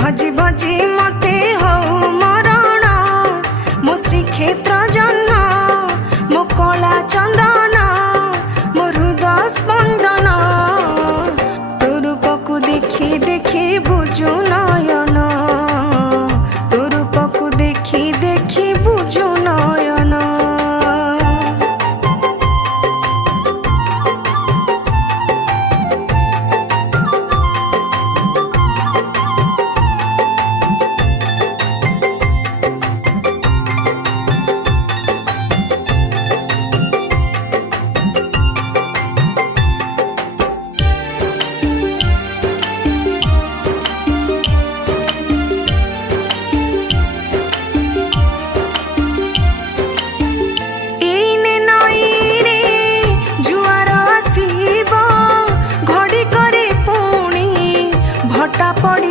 भजी भजी मते हौ मरण मो श्रीक्षेत्र जन्म मो कला चंदन मो हृदय स्पंदन तो रूप को देखी देखी बुझुना